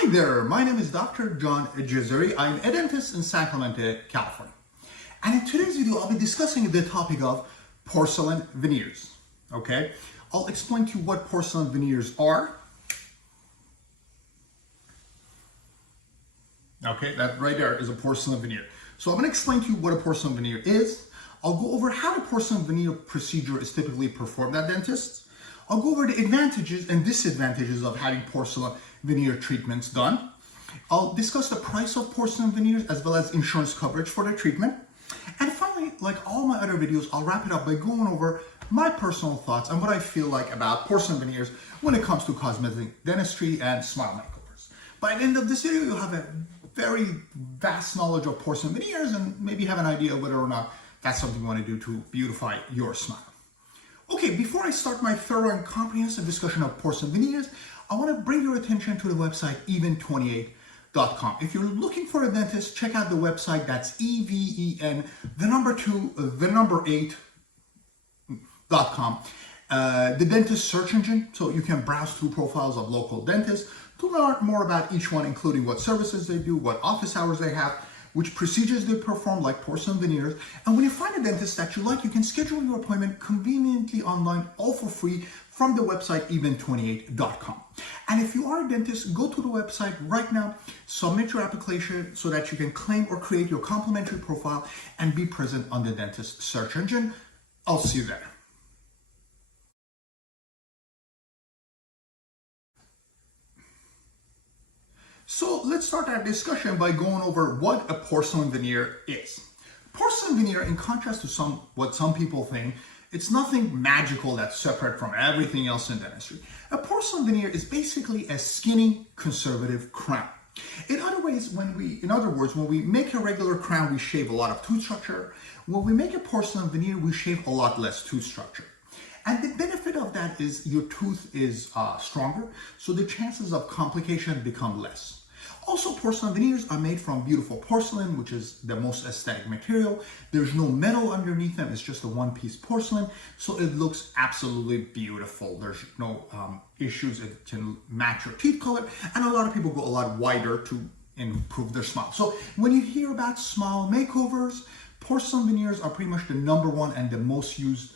Hi there, my name is Dr. John Jazuri. I'm a dentist in San Clemente, California. And in today's video, I'll be discussing the topic of porcelain veneers. Okay, I'll explain to you what porcelain veneers are. Okay, that right there is a porcelain veneer. So I'm going to explain to you what a porcelain veneer is. I'll go over how the porcelain veneer procedure is typically performed at dentists. I'll go over the advantages and disadvantages of having porcelain veneer treatments done. I'll discuss the price of porcelain veneers as well as insurance coverage for the treatment. And finally, like all my other videos, I'll wrap it up by going over my personal thoughts on what I feel like about porcelain veneers when it comes to cosmetic dentistry and smile makeovers. By the end of this video, you'll have a very vast knowledge of porcelain veneers and maybe have an idea whether or not that's something you want to do to beautify your smile. Okay, before I start my thorough and comprehensive discussion of porcelain veneers, I want to bring your attention to the website even28.com. If you're looking for a dentist, check out the website. That's EVEN, the number 2, the number 8.com. The dentist search engine, so you can browse through profiles of local dentists to learn more about each one, including what services they do, what office hours they have, which procedures they perform, like porcelain veneers. And when you find a dentist that you like, you can schedule your appointment conveniently online, all for free, from the website even28.com. And if you are a dentist, go to the website right now, submit your application so that you can claim or create your complimentary profile and be present on the dentist search engine. I'll see you there. So let's start our discussion by going over what a porcelain veneer is. Porcelain veneer, in contrast to what some people think, it's nothing magical that's separate from everything else in dentistry. A porcelain veneer is basically a skinny, conservative crown. In other words, when we make a regular crown, we shave a lot of tooth structure. When we make a porcelain veneer, we shave a lot less tooth structure. And the benefit of that is your tooth is stronger, so the chances of complication become less. Also, porcelain veneers are made from beautiful porcelain, which is the most aesthetic material. There's no metal underneath them. It's just a one-piece porcelain, so it looks absolutely beautiful. There's no issues. It can match your teeth color, and a lot of people go a lot wider to improve their smile. So when you hear about smile makeovers, porcelain veneers are pretty much the #1 and the most used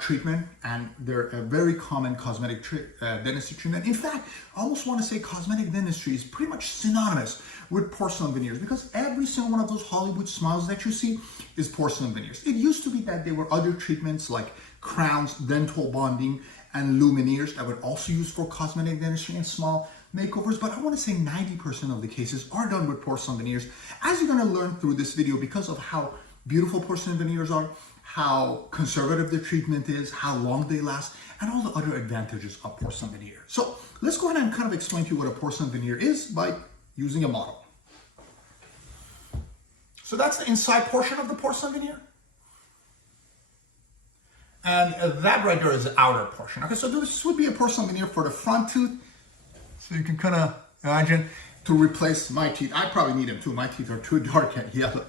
treatment, and they're a very common cosmetic dentistry treatment. In fact, I almost want to say cosmetic dentistry is pretty much synonymous with porcelain veneers, because every single one of those Hollywood smiles that you see is porcelain veneers. It used to be that there were other treatments like crowns, dental bonding, and lumineers that were also used for cosmetic dentistry and smile makeovers, but I want to say 90% of the cases are done with porcelain veneers, as you're going to learn through this video, because of how beautiful porcelain veneers are, how conservative the treatment is, how long they last, and all the other advantages of porcelain veneer. So let's go ahead and kind of explain to you what a porcelain veneer is by using a model. So that's the inside portion of the porcelain veneer. And that right there is the outer portion. Okay, so this would be a porcelain veneer for the front tooth. So you can kind of imagine to replace my teeth. I probably need them too. My teeth are too dark and yellow.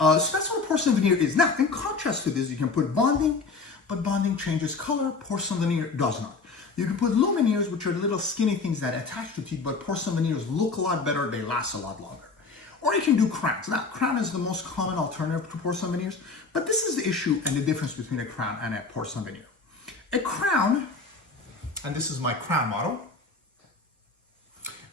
So that's what a porcelain veneer is. Now, in contrast to this, you can put bonding, but bonding changes color. Porcelain veneer does not. You can put lumineers, which are little skinny things that attach to teeth, but porcelain veneers look a lot better. They last a lot longer. Or you can do crowns. Now, crown is the most common alternative to porcelain veneers, but this is the issue and the difference between a crown and a porcelain veneer. A crown, and this is my crown model,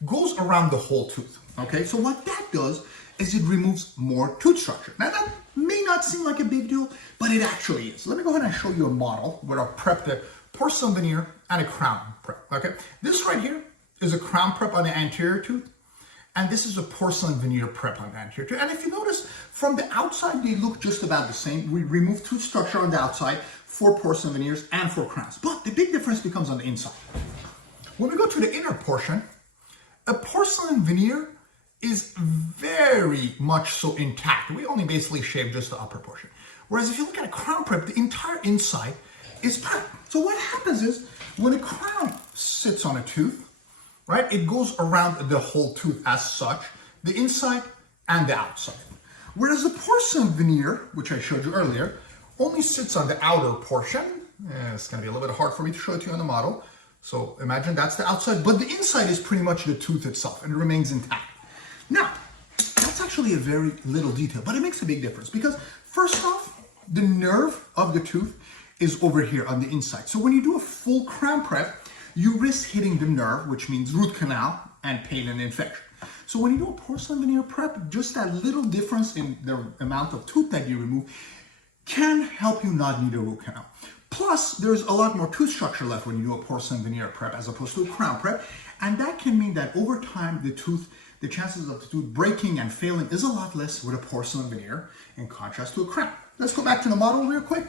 goes around the whole tooth. Okay, so what that does is it removes more tooth structure. Now that may not seem like a big deal, but it actually is. Let me go ahead and show you a model where I'll prep the porcelain veneer and a crown prep. Okay, this right here is a crown prep on the anterior tooth, and this is a porcelain veneer prep on the anterior tooth. And if you notice, from the outside, they look just about the same. We remove tooth structure on the outside for porcelain veneers and for crowns, but the big difference becomes on the inside. When we go to the inner portion, a porcelain veneer is very much so intact. We only basically shave just the upper portion. Whereas if you look at a crown prep, the entire inside is prepped. So what happens is, when a crown sits on a tooth, right, it goes around the whole tooth as such, the inside and the outside. Whereas the porcelain veneer, which I showed you earlier, only sits on the outer portion. It's going to be a little bit hard for me to show it to you on the model. So imagine that's the outside, but the inside is pretty much the tooth itself and it remains intact. Now, that's actually a very little detail, but it makes a big difference because first off, the nerve of the tooth is over here on the inside. So when you do a full crown prep, you risk hitting the nerve, which means root canal and pain and infection. So when you do a porcelain veneer prep, just that little difference in the amount of tooth that you remove can help you not need a root canal. Plus, there's a lot more tooth structure left when you do a porcelain veneer prep as opposed to a crown prep. And that can mean that over time, the chances of the tooth breaking and failing is a lot less with a porcelain veneer in contrast to a crown. Let's go back to the model real quick.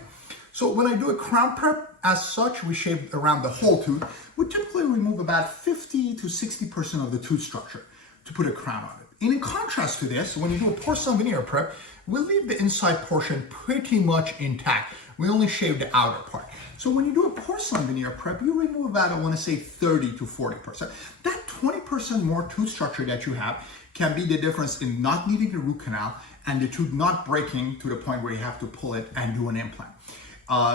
So when I do a crown prep, as such, we shave around the whole tooth. We typically remove about 50 to 60% of the tooth structure to put a crown on it. And in contrast to this, when you do a porcelain veneer prep, we'll leave the inside portion pretty much intact. We only shave the outer part. So when you do a porcelain veneer prep, you remove about, I want to say 30 to 40%. That 20% more tooth structure that you have can be the difference in not needing the root canal and the tooth not breaking to the point where you have to pull it and do an implant.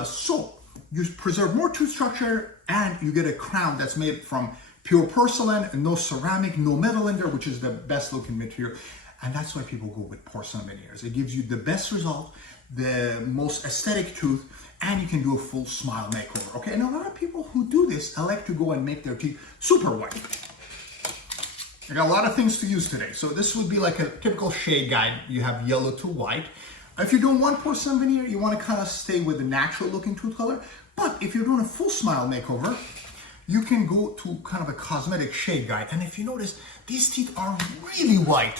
So you preserve more tooth structure and you get a crown that's made from pure porcelain, no ceramic, no metal in there, which is the best looking material. And that's why people go with porcelain veneers. It gives you the best result, the most aesthetic tooth, and you can do a full smile makeover, okay? And a lot of people who do this elect to go and make their teeth super white. I got a lot of things to use today. So this would be like a typical shade guide. You have yellow to white. If you don't want porcelain veneer, you want to kind of stay with the natural looking tooth color. But if you're doing a full smile makeover, you can go to kind of a cosmetic shade guide. And if you notice, these teeth are really white.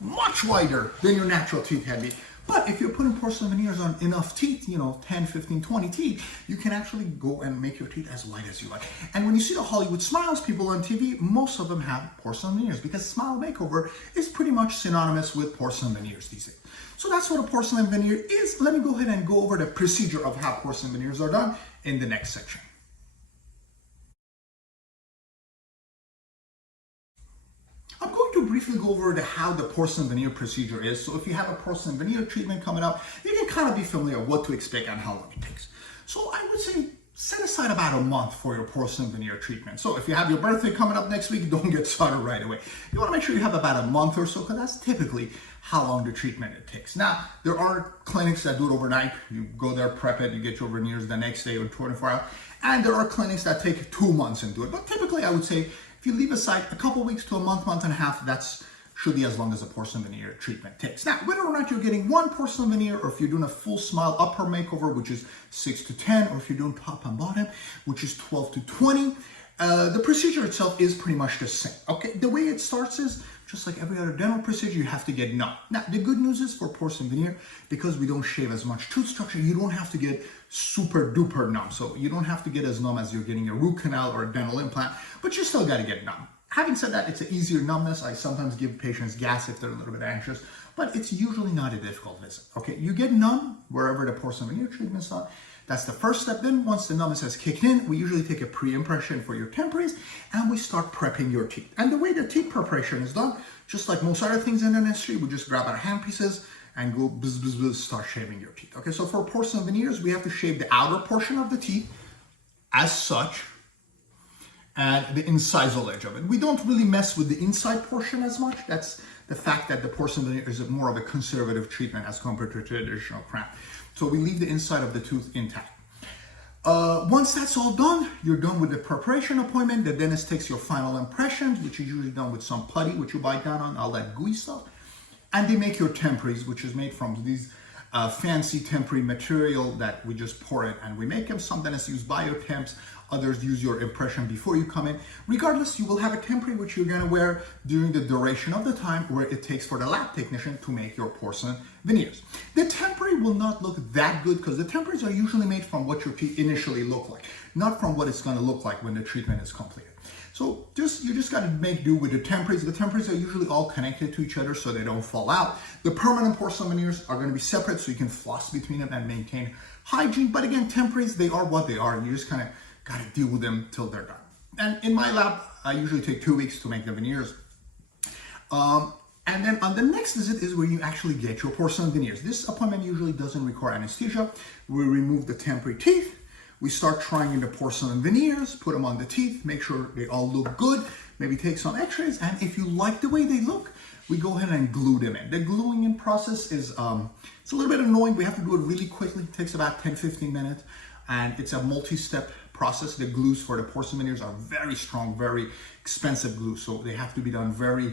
Much whiter than your natural teeth can be. But if you're putting porcelain veneers on enough teeth, 10, 15, 20 teeth, you can actually go and make your teeth as white as you like. And when you see the Hollywood Smiles people on TV, most of them have porcelain veneers because smile makeover is pretty much synonymous with porcelain veneers these days. So that's what a porcelain veneer is. Let me go ahead and go over the procedure of how porcelain veneers are done in the next section. I'm going to briefly go over how the porcelain veneer procedure is. So if you have a porcelain veneer treatment coming up, you can kind of be familiar with what to expect and how long it takes. So I would say set aside about a month for your porcelain veneer treatment. So if you have your birthday coming up next week, don't get started right away. You want to make sure you have about a month or so because that's typically how long the treatment it takes. Now, there are clinics that do it overnight. You go there, prep it, you get your veneers the next day or 24 hours. And there are clinics that take 2 months and do it. But typically, I would say, if you leave aside a couple weeks to a month, month and a half, that's should be as long as a porcelain veneer treatment takes. Now, whether or not you're getting one porcelain veneer or if you're doing a full smile upper makeover, which is 6 to 10, or if you're doing top and bottom, which is 12 to 20, the procedure itself is pretty much the same. Okay, the way it starts is just like every other dental procedure, you have to get numb. Now, the good news is for porcelain veneer, because we don't shave as much tooth structure, you don't have to get super duper numb. So you don't have to get as numb as you're getting a root canal or a dental implant, but you still got to get numb. Having said that, it's an easier numbness. I sometimes give patients gas if they're a little bit anxious, but it's usually not a difficult visit. Okay, you get numb wherever the porcelain veneer treatment's done. That's the first step. Then once the numbness has kicked in, we usually take a pre-impression for your temporaries and we start prepping your teeth. And the way the teeth preparation is done, just like most other things in dentistry, we just grab our hand pieces and go bzz, bzz, bzz, start shaving your teeth. Okay, so for porcelain veneers, we have to shave the outer portion of the teeth as such and the incisal edge of it. We don't really mess with the inside portion as much. That's the fact that the porcelain veneer is more of a conservative treatment as compared to a traditional crown. So we leave the inside of the tooth intact. Once that's all done, you're done with the preparation appointment. The dentist takes your final impressions, which is usually done with some putty, which you bite down on, all that gooey stuff. And they make your temporaries, which is made from these fancy temporary material that we just pour it and we make them. Some dentists use biotemps, others use your impression before you come in. Regardless, you will have a temporary which you're gonna wear during the duration of the time where it takes for the lab technician to make your porcelain veneers. The temporary will not look that good because the temporaries are usually made from what your teeth initially look like, not from what it's gonna look like when the treatment is completed. So you just got to make do with the temporaries. The temporaries are usually all connected to each other so they don't fall out. The permanent porcelain veneers are going to be separate so you can floss between them and maintain hygiene. But again, temporaries, they are what they are. You just kind of got to deal with them till they're done. And in my lab, I usually take 2 weeks to make the veneers. And then on the next visit is where you actually get your porcelain veneers. This appointment usually doesn't require anesthesia. We remove the temporary teeth. We start trying in the porcelain veneers, put them on the teeth, make sure they all look good, maybe take some x-rays, and if you like the way they look, we go ahead and glue them in. The gluing in process is, it's a little bit annoying. We have to do it really quickly. It takes about 10-15 minutes, and it's a multi-step process. The glues for the porcelain veneers are very strong, very expensive glue, so they have to be done very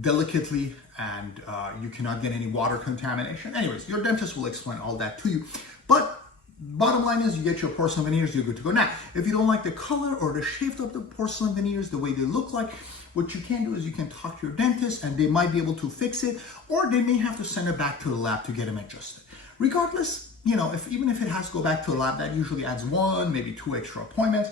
delicately, and you cannot get any water contamination. Anyways, your dentist will explain all that to you, but bottom line is you get your porcelain veneers, you're good to go. Now, if you don't like the color or the shape of the porcelain veneers, the way they look like, what you can do is you can talk to your dentist and they might be able to fix it, or they may have to send it back to the lab to get them adjusted. Regardless, you know, even if it has to go back to the lab, that usually adds 1, maybe 2 extra appointments.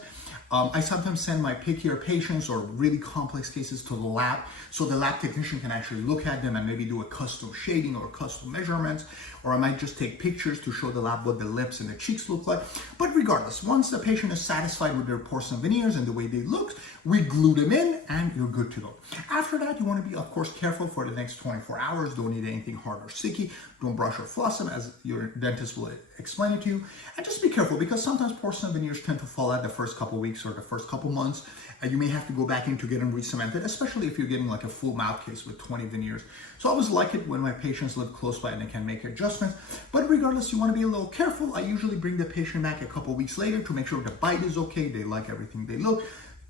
I sometimes send my pickier patients or really complex cases to the lab, so the lab technician can actually look at them and maybe do a custom shading or custom measurements, or I might just take pictures to show the lab what the lips and the cheeks look like. But regardless, once the patient is satisfied with their porcelain veneers and the way they look, we glue them in and you're good to go. After that, you want to be, of course, careful for the next 24 hours. Don't eat anything hard or sticky. Don't brush or floss them, as your dentist will explain it to you. And just be careful, because sometimes porcelain veneers tend to fall out the first couple weeks or the first couple months, and you may have to go back in to get them re-cemented, especially if you're getting like a full mouth case with 20 veneers. So I always like it when my patients live close by and they can make adjustments. But regardless, you want to be a little careful. I usually bring the patient back a couple weeks later to make sure the bite is okay, they like everything they look,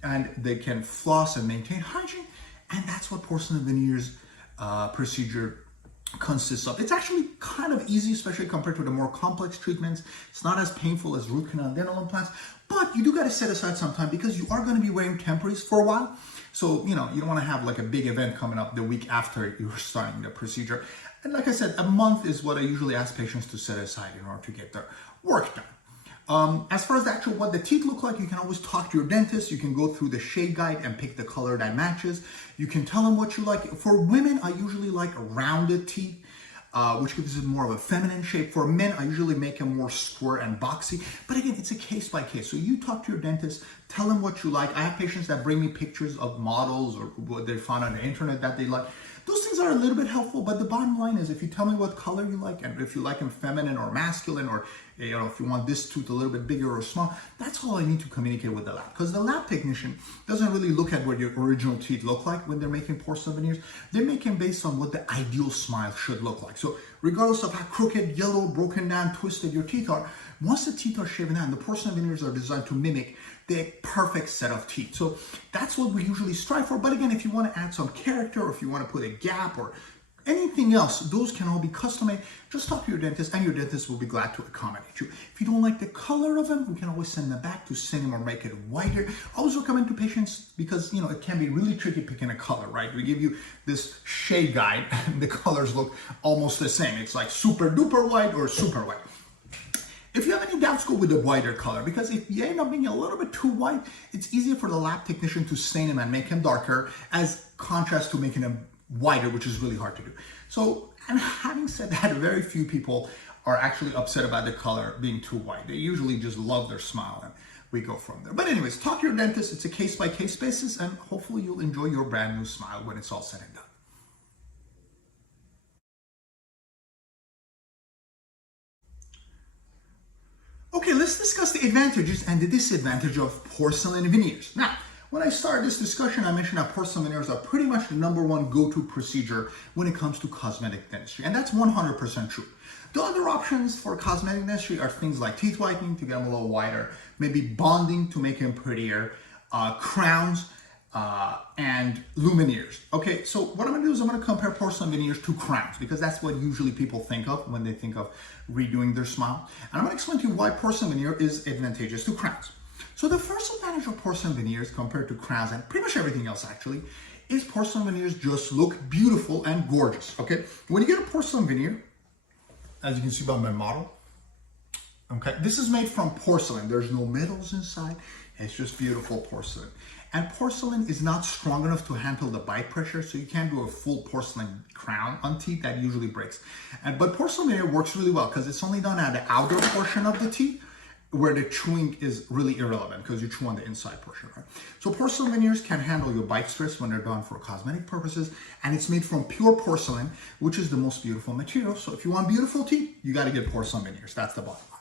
and they can floss and maintain hygiene. And that's what porcelain veneers procedure consists of. It's actually kind of easy, especially compared to the more complex treatments. It's not as painful as root canal and dental implants, but you do got to set aside some time because you are going to be wearing temporaries for a while. So, you know, you don't want to have like a big event coming up the week after you're starting the procedure. And like I said, a month is what I usually ask patients to set aside in order to get their work done. As far as the actual what the teeth look like, you can always talk to your dentist. You can go through the shade guide and pick the color that matches. You can tell them what you like. For women, I usually like rounded teeth, which gives it more of a feminine shape. For men, I usually make them more square and boxy. But again, it's a case by case. So you talk to your dentist, tell them what you like. I have patients that bring me pictures of models or what they found on the internet that they like. Those things are a little bit helpful, but the bottom line is if you tell me what color you like, and if you like them feminine or masculine, or you know, if you want this tooth a little bit bigger or small, that's all I need to communicate with the lab. Because the lab technician doesn't really look at what your original teeth look like when they're making porcelain veneers. They make them based on what the ideal smile should look like. So regardless of how crooked, yellow, broken down, twisted your teeth are, once the teeth are shaven down, the porcelain veneers are designed to mimic the perfect set of teeth. So that's what we usually strive for. But again, if you want to add some character, or if you want to put a gap or anything else, those can all be custom made. Just talk to your dentist, and your dentist will be glad to accommodate you. If you don't like the color of them, we can always send them back to sand or make it whiter. I always recommend to patients, because you know it can be really tricky picking a color, right? We give you this shade guide and the colors look almost the same. It's like super duper white or super white. If you have any doubts, go with a whiter color, because if you end up being a little bit too white, it's easier for the lab technician to stain him and make him darker, as contrast to making him whiter, which is really hard to do. So, and having said that, very few people are actually upset about the color being too white. They usually just love their smile, and we go from there. But anyways, talk to your dentist. It's a case-by-case basis, and hopefully you'll enjoy your brand new smile when it's all said and done. Okay, let's discuss the advantages and the disadvantages of porcelain veneers. Now, when I started this discussion, I mentioned that porcelain veneers are pretty much the #1 go-to procedure when it comes to cosmetic dentistry, and that's 100% true. The other options for cosmetic dentistry are things like teeth whitening to get them a little whiter, maybe bonding to make them prettier, crowns, and lumineers. Okay, so what I'm gonna do is I'm gonna compare porcelain veneers to crowns, because that's what usually people think of when they think of redoing their smile. And I'm gonna explain to you why porcelain veneer is advantageous to crowns. So the first advantage of porcelain veneers compared to crowns, and pretty much everything else actually, is porcelain veneers just look beautiful and gorgeous, okay? When you get a porcelain veneer, as you can see by my model, okay, this is made from porcelain. There's no metals inside. It's just beautiful porcelain. And porcelain is not strong enough to handle the bite pressure, so you can't do a full porcelain crown on teeth. That usually breaks. But porcelain veneer works really well because it's only done at the outer portion of the teeth, where the chewing is really irrelevant because you chew on the inside portion, right? So porcelain veneers can handle your bite stress when they're done for cosmetic purposes, and it's made from pure porcelain, which is the most beautiful material. So if you want beautiful teeth, you got to get porcelain veneers. That's the bottom line.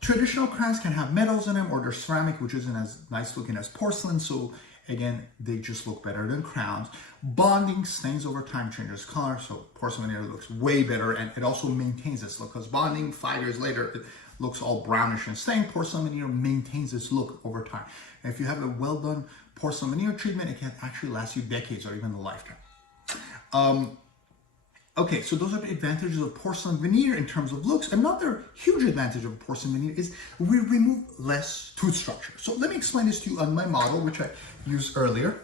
Traditional crowns can have metals in them, or they're ceramic, which isn't as nice looking as porcelain. So again, they just look better than crowns. Bonding stains over time, changes color. So porcelain veneer looks way better, and it also maintains this look, because bonding 5 years later, it looks all brownish and stained. Porcelain veneer maintains this look over time. And if you have a well done porcelain veneer treatment, it can actually last you decades or even a lifetime. Okay, so those are the advantages of porcelain veneer in terms of looks. Another huge advantage of porcelain veneer is we remove less tooth structure. So let me explain this to you on my model, which I used earlier.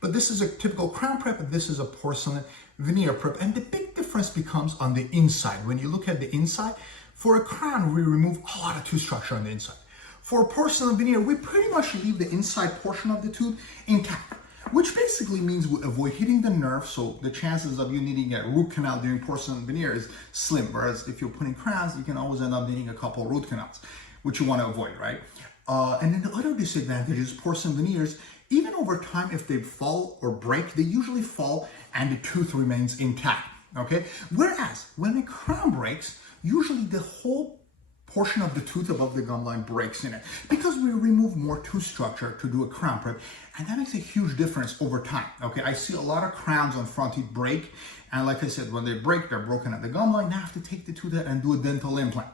But this is a typical crown prep, and this is a porcelain veneer prep. And the big difference becomes on the inside. When you look at the inside, for a crown, we remove a lot of tooth structure on the inside. For porcelain veneer, we pretty much leave the inside portion of the tooth intact, which basically means we avoid hitting the nerve, so the chances of you needing a root canal during porcelain veneer is slim, whereas if you're putting crowns, you can always end up needing a couple root canals, which you want to avoid, right? And then the other disadvantage is porcelain veneers, even over time, if they fall or break, they usually fall and the tooth remains intact, okay? Whereas when a crown breaks, usually the whole portion of the tooth above the gum line breaks in it, because we remove more tooth structure to do a crown prep, and that makes a huge difference over time. Okay, I see a lot of crowns on front teeth break, and like I said, when they break, they're broken at the gum line. Now I have to take the tooth out and do a dental implant.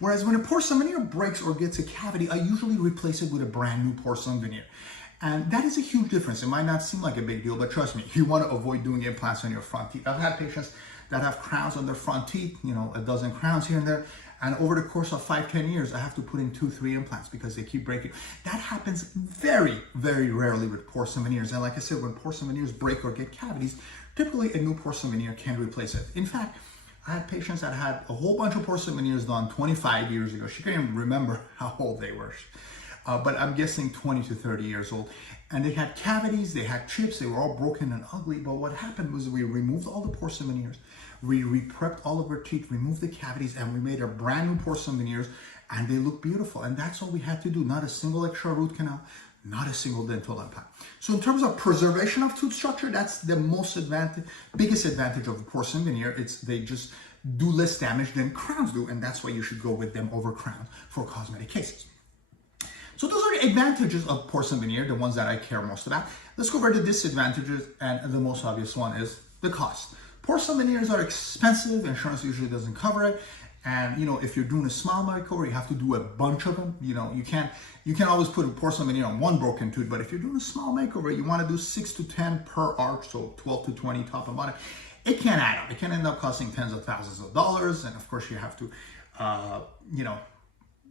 Whereas when a porcelain veneer breaks or gets a cavity, I usually replace it with a brand new porcelain veneer. And that is a huge difference. It might not seem like a big deal, but trust me, you want to avoid doing implants on your front teeth. I've had patients that have crowns on their front teeth, you know, a dozen crowns here and there. And over the course of 5-10 years, I have to put in 2-3 implants because they keep breaking. That happens very, very rarely with porcelain veneers. And like I said, when porcelain veneers break or get cavities, typically a new porcelain veneer can replace it. In fact, I had patients that had a whole bunch of porcelain veneers done 25 years ago. She can't even remember how old they were. But I'm guessing 20 to 30 years old. And they had cavities, they had chips, they were all broken and ugly. But what happened was we removed all the porcelain veneers, we re-prepped all of her teeth, removed the cavities, and we made her brand new porcelain veneers, and they look beautiful. And that's all we had to do. Not a single extra root canal, not a single dental implant. So in terms of preservation of tooth structure, that's the biggest advantage of the porcelain veneer. They just do less damage than crowns do, and that's why you should go with them over crowns for cosmetic cases. So those are the advantages of porcelain veneer, the ones that I care most about. Let's go over the disadvantages, and the most obvious one is the cost. Porcelain veneers are expensive. Insurance usually doesn't cover it. And you know, if you're doing a smile makeover, you have to do a bunch of them. You know, you can always put a porcelain veneer on one broken tooth, but if you're doing a smile makeover, you want to do 6 to 10 per arch, so 12 to 20 top and bottom. It can add up. It can end up costing tens of thousands of dollars, and of course you have to, you know,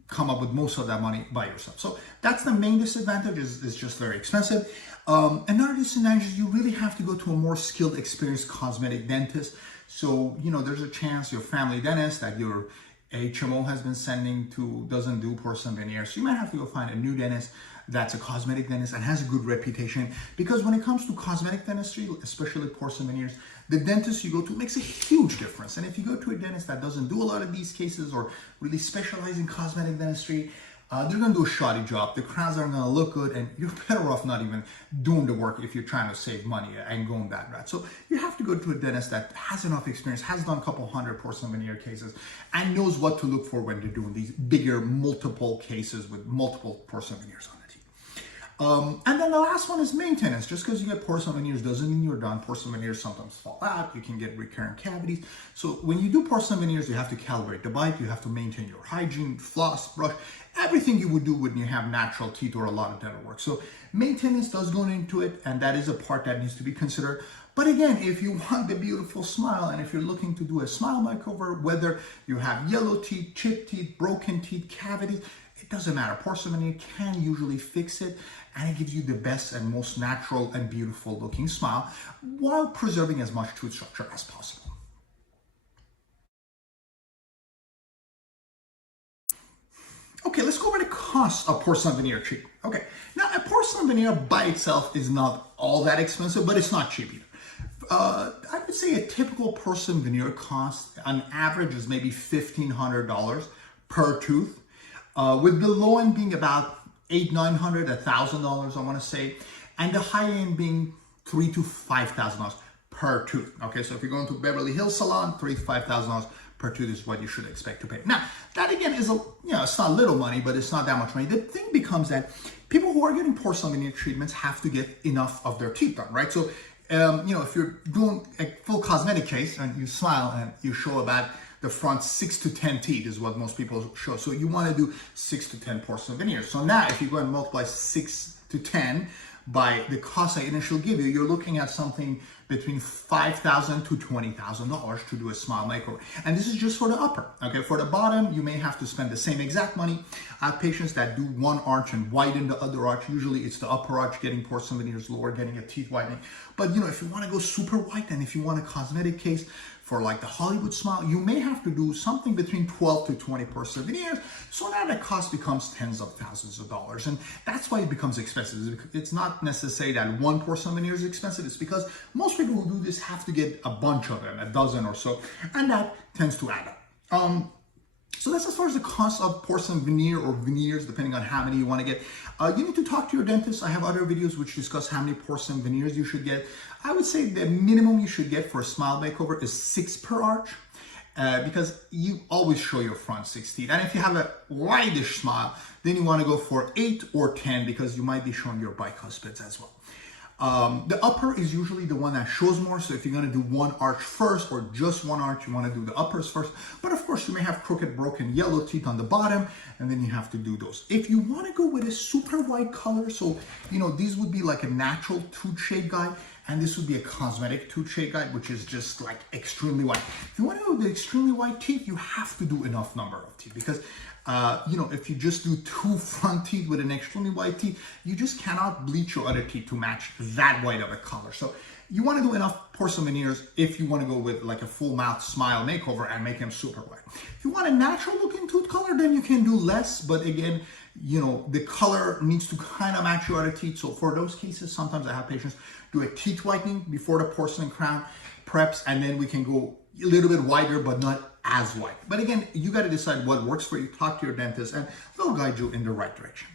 come up with most of that money by yourself. So that's the main disadvantage, is just very expensive. Another disadvantage is you really have to go to a more skilled, experienced cosmetic dentist. So, you know, there's a chance your family dentist that your HMO has been sending to doesn't do porcelain veneer. So you might have to go find a new dentist that's a cosmetic dentist and has a good reputation. Because when it comes to cosmetic dentistry, especially porcelain veneers, the dentist you go to makes a huge difference. And if you go to a dentist that doesn't do a lot of these cases or really specialize in cosmetic dentistry, they're going to do a shoddy job. The crowns aren't going to look good, and you're better off not even doing the work if you're trying to save money and going that route. So you have to go to a dentist that has enough experience, has done a couple hundred porcelain veneer cases, and knows what to look for when they're doing these bigger, multiple cases with multiple porcelain veneers on the teeth. And then the last one is maintenance. Just because you get porcelain veneers doesn't mean you're done. Porcelain veneers sometimes fall out. You can get recurrent cavities. So when you do porcelain veneers, you have to calibrate the bite. You have to maintain your hygiene, floss, brush, everything you would do when you have natural teeth or a lot of dental work. So maintenance does go into it, and that is a part that needs to be considered. But again, if you want the beautiful smile, and if you're looking to do a smile makeover, whether you have yellow teeth, chipped teeth, broken teeth, cavities, it doesn't matter. Porcelain veneer can usually fix it, and it gives you the best and most natural and beautiful looking smile while preserving as much tooth structure as possible. Okay, let's go over the cost of porcelain veneer treatment. Okay, now a porcelain veneer by itself is not all that expensive, but it's not cheap either. I would say a typical porcelain veneer cost on average is maybe $1,500 per tooth, with the low end being about $800, $900, $1,000, I want to say, and the high end being $3,000 to $5,000 per tooth. Okay, so if you're going to Beverly Hills Salon, $3,000 to $5,000 pertute is what you should expect to pay. Now, that again is it's not little money, but it's not that much money. The thing becomes that people who are getting porcelain veneer treatments have to get enough of their teeth done, right? So, if you're doing a full cosmetic case and you smile and you show about the front 6 to 10 teeth is what most people show. So you want to do 6 to 10 porcelain veneers. So now if you go and multiply 6 to 10 by the cost I initially give you, you're looking at something between $5,000 to $20,000 to do a smile makeover. And this is just for the upper, okay? For the bottom, you may have to spend the same exact money. I have patients that do one arch and widen the other arch. Usually it's the upper arch getting porcelain veneers, lower getting a teeth whitening. But if you want to go super white and if you want a cosmetic case for like the Hollywood smile, you may have to do something between 12 to 20 porcelain veneers. So now the cost becomes tens of thousands of dollars. And that's why it becomes expensive. It's not necessarily that one porcelain veneer is expensive. It's because most people who do this have to get a bunch of them, a dozen or so, and that tends to add up. So that's as far as the cost of porcelain veneer or veneers, depending on how many you want to get. You need to talk to your dentist. I have other videos which discuss how many porcelain veneers you should get. I would say the minimum you should get for a smile makeover is 6 per arch, because you always show your front 6 teeth. And if you have a wideish smile, then you want to go for 8 or 10 because you might be showing your bicuspids as well. The upper is usually the one that shows more. So if you're going to do one arch first or just one arch, you want to do the uppers first. But of course, you may have crooked, broken, yellow teeth on the bottom, and then you have to do those. If you want to go with a super white color, so, these would be like a natural tooth shape guide, and this would be a cosmetic tooth shape guide, which is just like extremely white. If you want to go with the extremely white teeth, you have to do enough number of teeth because if you just do 2 front teeth with an extremely white teeth, you just cannot bleach your other teeth to match that white of a color. So you want to do enough porcelain veneers if you want to go with like a full mouth smile makeover and make them super white. If you want a natural looking tooth color, then you can do less. But again, the color needs to kind of match your other teeth. So for those cases, sometimes I have patients do a teeth whitening before the porcelain crown preps, and then we can go a little bit wider, but not as white. But again, you got to decide what works for you. Talk to your dentist and they'll guide you in the right direction.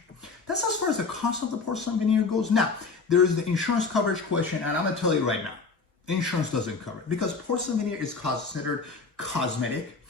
That's as far as the cost of the porcelain veneer goes. Now, there is the insurance coverage question, and I'm going to tell you right now, insurance doesn't cover it because porcelain veneer is considered cosmetic,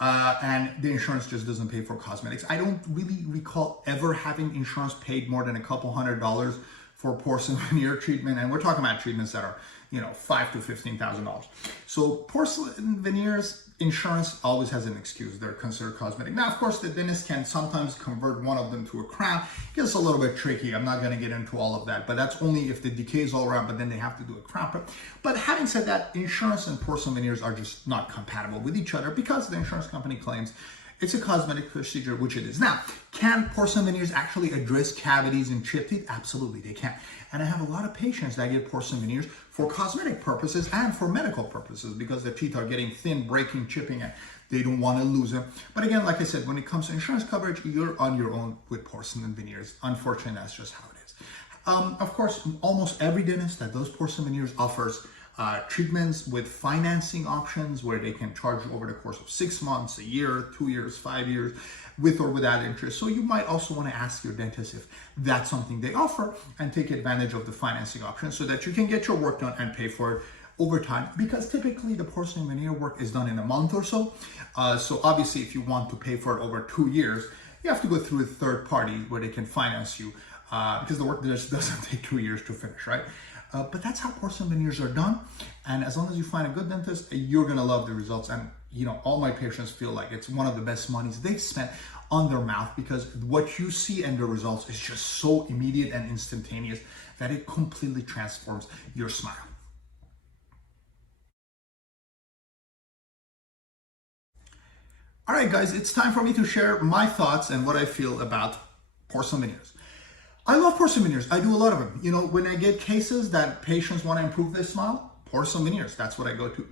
and the insurance just doesn't pay for cosmetics. I don't really recall ever having insurance paid more than a couple $100 for porcelain veneer treatment, and we're talking about treatments that are $5,000 to $15,000. So porcelain veneers, insurance always has an excuse. They're considered cosmetic. Now, of course, the dentist can sometimes convert one of them to a crown. It gets a little bit tricky. I'm not going to get into all of that, but that's only if the decay is all around, but then they have to do a crown. But having said that, insurance and porcelain veneers are just not compatible with each other because the insurance company claims it's a cosmetic procedure, which it is. Now, can porcelain veneers actually address cavities and chipped teeth? Absolutely, they can. And I have a lot of patients that get porcelain veneers for cosmetic purposes and for medical purposes because the teeth are getting thin, breaking, chipping, and they don't want to lose them. But again, like I said, when it comes to insurance coverage, you're on your own with porcelain veneers. Unfortunately, that's just how it is. Of course, almost every dentist that does porcelain veneers offers treatments with financing options where they can charge you over the course of 6 months, a year, 2 years, 5 years, with or without interest. So you might also want to ask your dentist if that's something they offer and take advantage of the financing option so that you can get your work done and pay for it over time, because typically the porcelain veneer work is done in a month or so. So obviously if you want to pay for it over 2 years, you have to go through a third party where they can finance you because the work just doesn't take 2 years to finish, right? But that's how porcelain veneers are done. And as long as you find a good dentist, you're going to love the results. And, all my patients feel like it's one of the best monies they've spent on their mouth because what you see and the results is just so immediate and instantaneous that it completely transforms your smile. All right, guys, it's time for me to share my thoughts and what I feel about porcelain veneers. I love porcelain veneers. I do a lot of them. When I get cases that patients want to improve their smile, porcelain veneers, that's what I go to.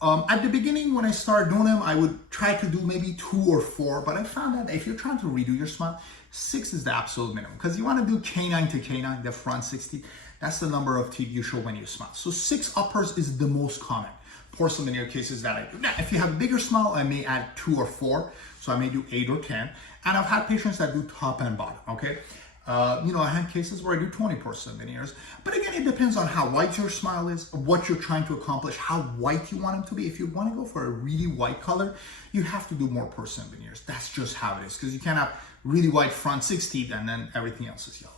At the beginning, when I started doing them, I would try to do maybe 2 or 4, but I found that if you're trying to redo your smile, 6 is the absolute minimum because you want to do canine to canine, the front 60. That's the number of teeth you show when you smile. So 6 uppers is the most common porcelain veneer cases that I do. Now, if you have a bigger smile, I may add 2 or 4. So I may do 8 or 10. And I've had patients that do top and bottom, okay? I had cases where I do 20 porcelain veneers. But again, it depends on how white your smile is, what you're trying to accomplish, how white you want them to be. If you want to go for a really white color, you have to do more porcelain veneers. That's just how it is, because you can't have really white front 6 teeth and then everything else is yellow.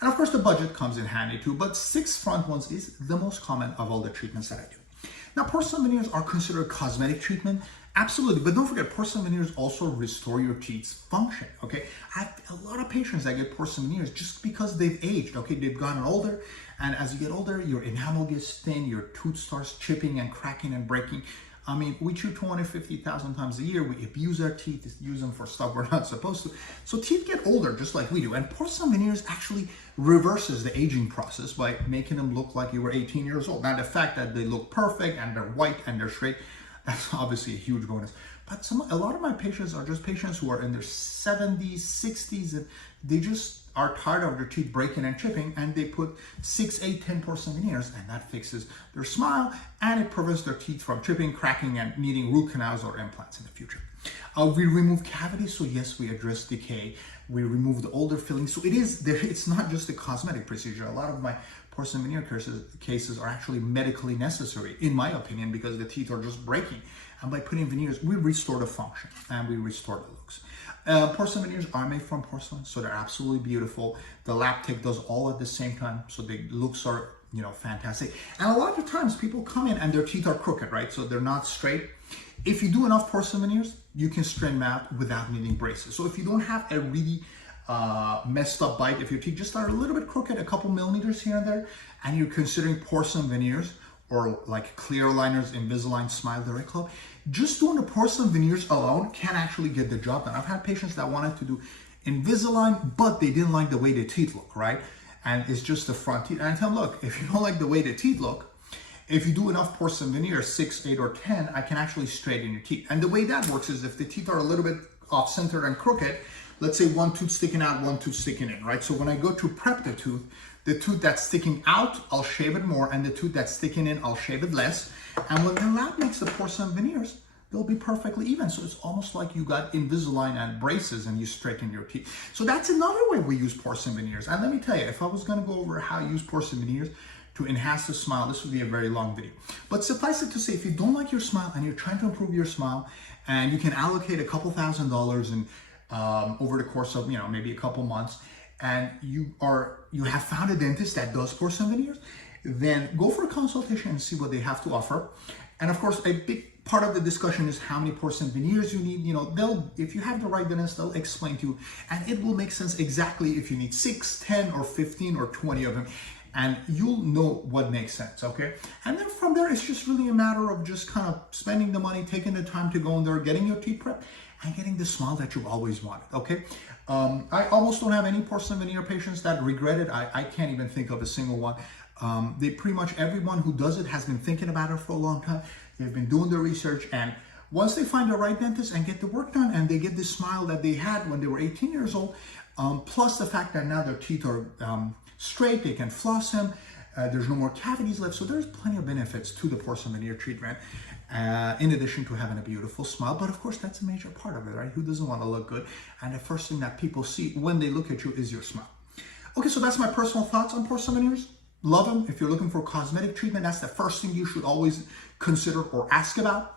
And of course, the budget comes in handy too, but 6 front ones is the most common of all the treatments that I do. Now, porcelain veneers are considered cosmetic treatment. Absolutely, but don't forget, porcelain veneers also restore your teeth's function, okay? I have a lot of patients that get porcelain veneers just because they've aged, okay? They've gotten older, and as you get older, your enamel gets thin, your tooth starts chipping and cracking and breaking. I mean, we chew 250,000 times a year. We abuse our teeth, use them for stuff we're not supposed to. So teeth get older just like we do. And porcelain veneers actually reverses the aging process by making them look like you were 18 years old. Now, the fact that they look perfect and they're white and they're straight, that's obviously a huge bonus. But a lot of my patients are just patients who are in their 70s, 60s, and they just are tired of their teeth breaking and chipping, and they put 6, 8, 10 porcelain veneers, and that fixes their smile, and it prevents their teeth from chipping, cracking, and needing root canals or implants in the future. We remove cavities, so yes, we address decay. We remove the older fillings, so it's not just a cosmetic procedure. A lot of my porcelain veneer cases are actually medically necessary, in my opinion, because the teeth are just breaking. And by putting veneers, we restore the function and we restore the looks. Porcelain veneers are made from porcelain, so they're absolutely beautiful. The lab tech does all at the same time, so the looks are, fantastic. And a lot of times people come in and their teeth are crooked, right? So they're not straight. If you do enough porcelain veneers, you can straighten them out without needing braces. So if you don't have a really messed up bite, if your teeth just are a little bit crooked, a couple millimeters here and there, and you're considering porcelain veneers or like clear aligners, Invisalign, Smile Direct Club, just doing the porcelain veneers alone can actually get the job done. I've had patients that wanted to do Invisalign, but they didn't like the way the teeth look, right? And it's just the front teeth. And I tell them, look, if you don't like the way the teeth look, if you do enough porcelain veneers, 6, 8, or 10, I can actually straighten your teeth. And the way that works is if the teeth are a little bit off-centered and crooked, let's say one tooth sticking out, one tooth sticking in, right? So when I go to prep the tooth that's sticking out, I'll shave it more, and the tooth that's sticking in, I'll shave it less. And when the lab makes the porcelain veneers, they'll be perfectly even. So it's almost like you got Invisalign and braces and you straighten your teeth. So that's another way we use porcelain veneers. And let me tell you, if I was gonna go over how I use porcelain veneers to enhance the smile, this would be a very long video. But suffice it to say, if you don't like your smile and you're trying to improve your smile, and you can allocate a couple $1,000s and over the course of maybe a couple months, and you have found a dentist that does porcelain veneers, then go for a consultation and see what they have to offer. And of course, a big part of the discussion is how many porcelain veneers you need. If you have the right dentist, they'll explain to you, and it will make sense exactly if you need 6, 10, or 15, or 20 of them, and you'll know what makes sense, okay? And then from there, it's just really a matter of just kind of spending the money, taking the time to go in there, getting your teeth prepped, and getting the smile that you've always wanted, okay? I almost don't have any porcelain veneer patients that regret it. I can't even think of a single one. They pretty much, everyone who does it has been thinking about it for a long time. They've been doing the research, and once they find the right dentist and get the work done, and they get the smile that they had when they were 18 years old, plus the fact that now their teeth are straight, they can floss them, there's no more cavities left, so there's plenty of benefits to the porcelain veneer treatment, in addition to having a beautiful smile. But of course, that's a major part of it, right? Who doesn't want to look good? And the first thing that people see when they look at you is your smile. Okay, so that's my personal thoughts on porcelain veneers. Love them. If you're looking for cosmetic treatment, that's the first thing you should always consider or ask about.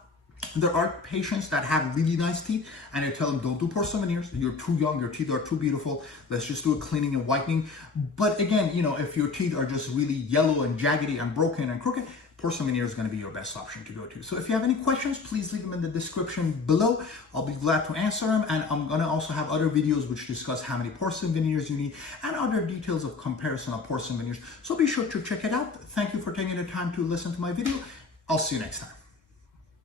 There are patients that have really nice teeth, and I tell them, don't do porcelain veneers. You're too young, your teeth are too beautiful. Let's just do a cleaning and whitening. But again, if your teeth are just really yellow and jaggedy and broken and crooked, porcelain veneer is going to be your best option to go to. So if you have any questions, please leave them in the description below. I'll be glad to answer them. And I'm going to also have other videos which discuss how many porcelain veneers you need and other details of comparison of porcelain veneers. So be sure to check it out. Thank you for taking the time to listen to my video. I'll see you next time.